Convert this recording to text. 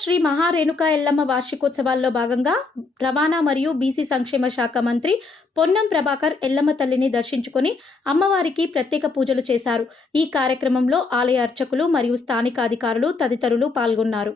శ్రీ మహారేణుకా ఎల్లమ్మ వార్షికోత్సవాల్లో భాగంగా రవాణా మరియు బీసీ సంక్షేమ శాఖ మంత్రి పొన్నం ప్రభాకర్ ఎల్లమ్మ తల్లిని దర్శించుకొని అమ్మవారికి ప్రత్యేక పూజలు చేశారు. ఈ కార్యక్రమంలో ఆలయ అర్చకులు మరియు స్థానిక అధికారులు తదితరులు పాల్గొన్నారు.